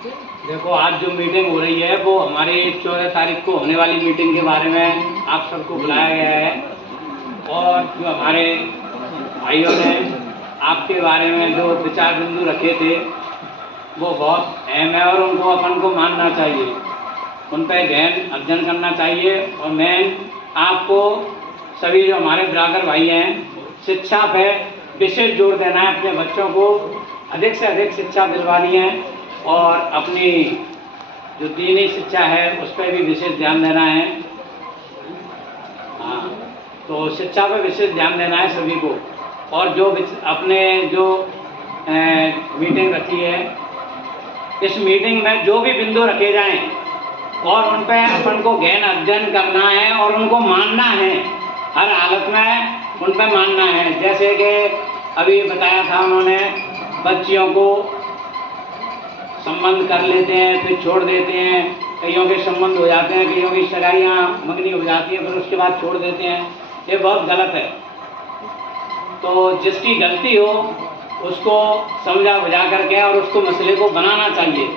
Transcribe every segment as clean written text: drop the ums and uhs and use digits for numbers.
देखो, आज जो मीटिंग हो रही है वो हमारी 14 तारीख को होने वाली मीटिंग के बारे में आप सबको बुलाया गया है। और जो हमारे भाइयों ने आपके बारे में जो विचार बिंदु रखे थे वो बहुत अहम है और उनको अपन को मानना चाहिए, उन पर गहन अध्ययन करना चाहिए। और मैं आपको सभी जो हमारे ब्रादर भाई हैं, शिक्षा पे विशेष जोर देना है, अपने बच्चों को अधिक से अधिक शिक्षा दिलवानी है और अपनी जो दीनी शिक्षा है उस पर भी विशेष ध्यान देना है। हाँ, तो शिक्षा पर विशेष ध्यान देना है सभी को। और जो अपने जो मीटिंग रखी है, इस मीटिंग में जो भी बिंदु रखे जाएं और उन पर अपन को गहन अध्ययन करना है और उनको मानना है, हर हालत में उन पर मानना है। जैसे कि अभी बताया था उन्होंने, बच्चियों को संबंध कर लेते हैं फिर छोड़ देते हैं, कईयों के संबंध हो जाते हैं, कईयों की सगाइयाँ मंगनी हो जाती है फिर उसके बाद छोड़ देते हैं, ये बहुत गलत है। तो जिसकी गलती हो उसको समझा बुझा करके और उसको मसले को बनाना चाहिए।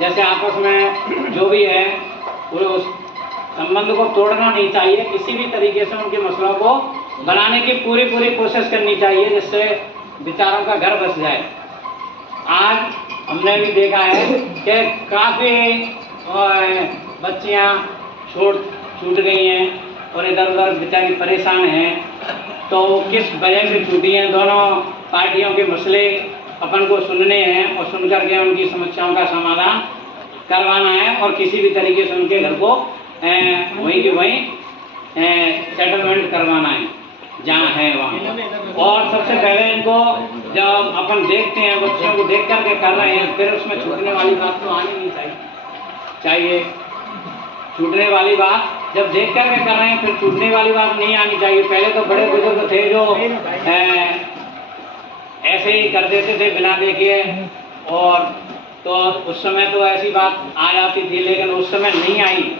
जैसे आपस में जो भी है वो उस संबंध को तोड़ना नहीं चाहिए, किसी भी तरीके से उनके मसलों को बनाने की पूरी कोशिश करनी चाहिए जिससे विचारों का घर बस जाए। आज हमने भी देखा है कि काफ़ी बच्चियां छूट गई हैं और इधर उधर बेचारी परेशान हैं। तो किस वजह से छूटी हैं, दोनों पार्टियों के मसले अपन को सुनने हैं और सुन करके उनकी समस्याओं का समाधान करवाना है और किसी भी तरीके से उनके घर को वहीं के वहीं सेटलमेंट करवाना है जहाँ है वहाँ। और सबसे पहले इनको जब अपन देखते हैं, बच्चों को देख करके कर रहे हैं, फिर उसमें छूटने वाली बात तो आनी नहीं चाहिए। छूटने वाली बात जब देख करके कर रहे हैं फिर छूटने वाली बात नहीं आनी चाहिए। पहले तो बड़े बुजुर्ग थे जो ऐसे ही कर देते थे बिना देखे, और तो उस समय तो ऐसी बात आ जाती थी, लेकिन उस समय नहीं आई।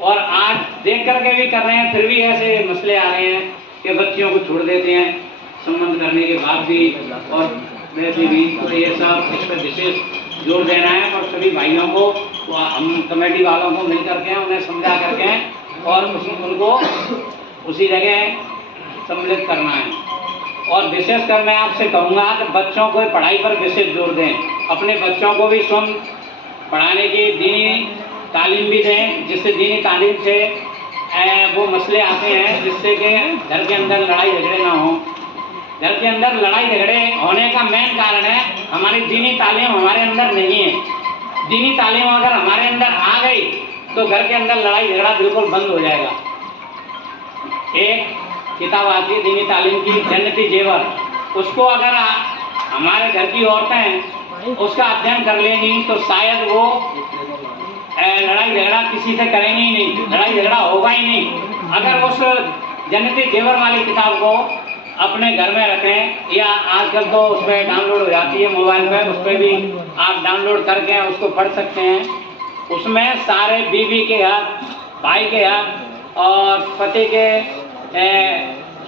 और आज देख करके भी कर रहे हैं फिर भी ऐसे मसले आ रहे हैं कि बच्चियों को छोड़ देते हैं संबंध करने के बाद भी और वैसे भी। तो ये सब इस पर विशेष जोर देना है और सभी भाइयों को, हम कमेटी वालों को मिल करके उन्हें समझा करके और उनको उसी जगह सम्मिलित करना है। और विशेषकर मैं आपसे कहूँगा कि बच्चों को पढ़ाई पर विशेष जोर दें, अपने बच्चों को भी स्वयं पढ़ाने की दीनी तालीम भी दें, जिससे दीनी तालीम से वो मसले आते हैं जिससे कि घर के अंदर लड़ाई झगड़े ना हो। घर के अंदर लड़ाई झगड़े होने का मेन कारण है हमारी दीनी तालीम हमारे अंदर नहीं है। दीनी तालीम अगर हमारे अंदर आ गई तो घर के अंदर लड़ाई झगड़ा बिल्कुल बंद हो जाएगा। एक किताब आती है दीनी तालीम की, जन्नती जेवर, उसको अगर हमारे घर की औरतें उसका अध्ययन कर लेंगी तो शायद वो लड़ाई झगड़ा किसी से करेंगे ही नहीं, लड़ाई झगड़ा होगा ही नहीं। अगर उस जन्नती जेवर वाली किताब को अपने घर में रखें, या आजकल तो उस पर डाउनलोड हो जाती है मोबाइल पर, उस पर भी आप डाउनलोड करके उसको पढ़ सकते हैं। उसमें सारे बीवी के हक, भाई के हक और पति के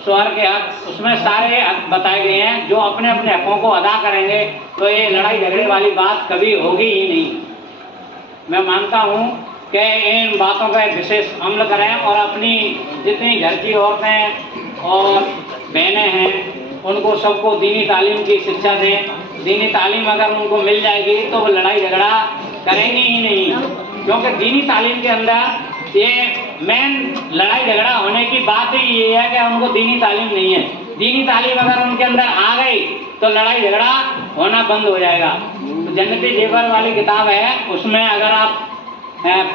शौहर के हक, उसमें सारे हक बताए गए हैं। जो अपने अपने हकों को अदा करेंगे तो ये लड़ाई झगड़े वाली बात कभी होगी ही नहीं। मैं मानता हूँ कि इन बातों पर विशेष अमल करें और अपनी जितनी घर की औरतें और बहनें हैं उनको सबको दीनी तालीम की शिक्षा दें। दीनी तालीम अगर उनको मिल जाएगी तो वो लड़ाई झगड़ा करेंगी ही नहीं, क्योंकि दीनी तालीम के अंदर ये मेन लड़ाई झगड़ा होने की बात ही ये है कि उनको दीनी तालीम नहीं है। दीनी तालीम अगर उनके अंदर आ गई तो लड़ाई झगड़ा होना बंद हो जाएगा। तो जन्नती जेवर वाली किताब है, उसमें अगर आप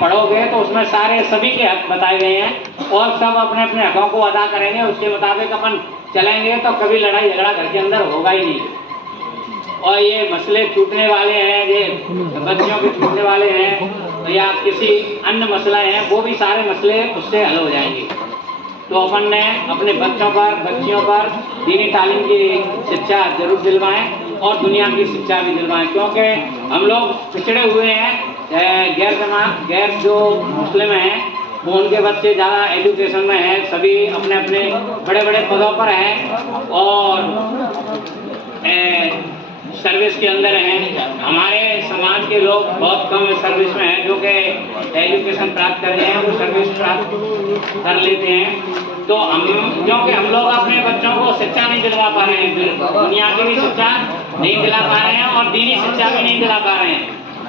पढ़ोगे तो उसमें सारे सभी के हक बताए गए हैं और सब अपने अपने हकों को अदा करेंगे, उसके मुताबिक अपन चलेंगे तो कभी लड़ाई झगड़ा घर के अंदर होगा ही नहीं। और ये मसले छूटने वाले हैं, ये बच्चियों के छूटने वाले हैं या किसी अन्य मसला है, वो भी सारे मसले उससे हल हो जाएंगे। तो अपन ने अपने बच्चों पर, बच्चियों पर दीनी तालीम की शिक्षा जरूर दिलवाएं और दुनिया की शिक्षा भी दिलवाएं, क्योंकि हम लोग पिछड़े हुए हैं। गैर जो मुस्लिम हैं वो उनके बच्चे ज़्यादा एजुकेशन में हैं, सभी अपने अपने बड़े बड़े पदों पर हैं और सर्विस के अंदर हैं। हमारे समाज के के लोग बहुत कम सर्विस में हैं, जो कि एजुकेशन प्राप्त कर रहे हैं, वो सर्विस प्राप्त कर लेते हैं। तो हम, क्योंकि हम लोग अपने बच्चों को शिक्षा नहीं दिलवा पा रहे हैं, दुनिया की भी शिक्षा नहीं दिला पा रहे हैं और दीनी शिक्षा भी नहीं दिला पा रहे हैं।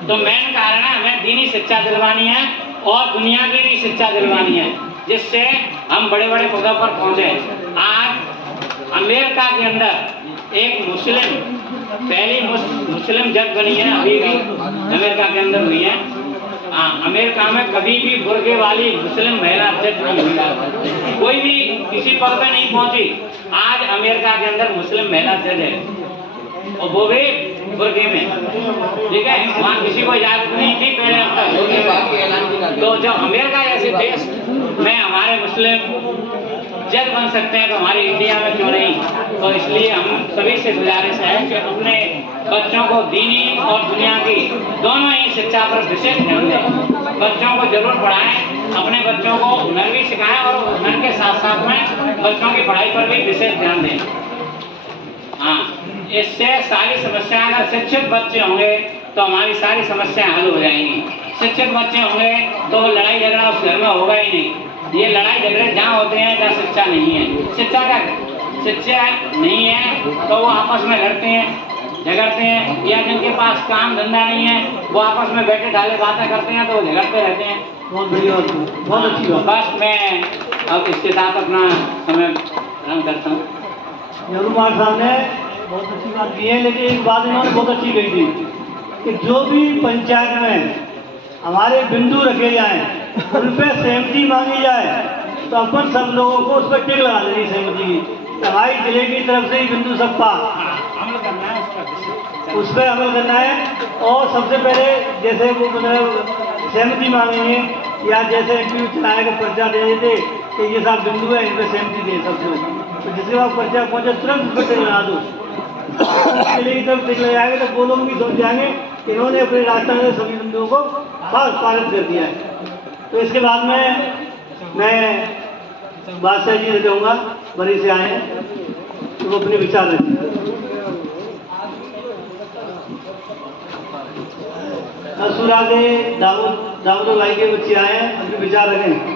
तो मेन कारण है हमें दीनी शिक्षा दिलवानी है और दुनिया की भी शिक्षा दिलवानी है, जिससे हम बड़े बड़े पदों पर पहुंचे। आज अमेरिका के अंदर एक मुस्लिम, पहली मुस्लिम जज बनी है, अभी भी अमेरिका के अंदर हुई है। अमेरिका में कभी भी बुर्के वाली मुस्लिम महिला जज नहीं हुई, कोई भी किसी पद पे नहीं पहुंची। आज अमेरिका के अंदर मुस्लिम महिला जज है और वो भी बुर्के में, ठीक है। वहाँ किसी को इजाजत नहीं थी पहले। तो जब अमेरिका जैसे देश में हमारे मुस्लिम जज बन सकते हैं तो हमारे इंडिया में क्यों नहीं। तो इसलिए हम सभी से गुजारिश है कि अपने बच्चों को दीनी और दुनिया की दोनों ही शिक्षा पर विशेष ध्यान दें। बच्चों को जरूर पढ़ाएं, अपने बच्चों को हुनर भी सिखाएं और हुनर के साथ साथ में बच्चों की पढ़ाई पर भी विशेष ध्यान दें। हाँ, इससे सारी समस्याएं, अगर शिक्षित बच्चे होंगे तो हमारी सारी समस्याएं हल हो जाएंगी। शिक्षित बच्चे होंगे तो लड़ाई झगड़ा उस घर में होगा ही नहीं। ये लड़ाई झगड़े जहाँ होते हैं जहाँ शिक्षा नहीं है, शिक्षा नहीं है तो वो आपस में लड़ते हैं, झगड़ते हैं, या जिनके पास काम धंधा नहीं है वो आपस में बैठे ढाले बातें करते हैं तो वो झगड़ते रहते हैं। बहुत बढ़िया, बहुत अच्छी बात। बस मैं अब इसके साथ अपना समय ग्रहण करता हूँ। कुमार साहब ने बहुत अच्छी बात की है, लेकिन एक बात इन्होंने बहुत अच्छी कही थी कि जो भी पंचायत में हमारे बिंदु रखे जाएं, उन पर सहमति मांगी जाए तो अपन सब लोगों को उस पर टिक लगा देनी सहमति की। हमारी जिले की तरफ से ही बिंदु सबका अमल करना है, उस पर अमल करना है। और सबसे पहले जैसे वो मतलब सहमति मांगेंगे या जैसे एमपी चलाए का पर्चा दे देते कि ये सब बिंदु है, इन पर सहमति दें सबसे, तो जिसके बाद पर्चा पहुंचे तुरंत उस पर टिक लगा दो। जिले की तरफ टिक लगाएंगे तो वो लोग भी समझ जाएंगे इन्होंने अपने रास्ते में सभी बिंदुओं को पारित कर दिया है। तो इसके बाद में मैं बादशाह जी से कहूँगा, बरी से आए हैं तो वो अपने विचार रखें। असुरा के दाऊद भाई के बच्चे आए हैं, अपने विचार रखें।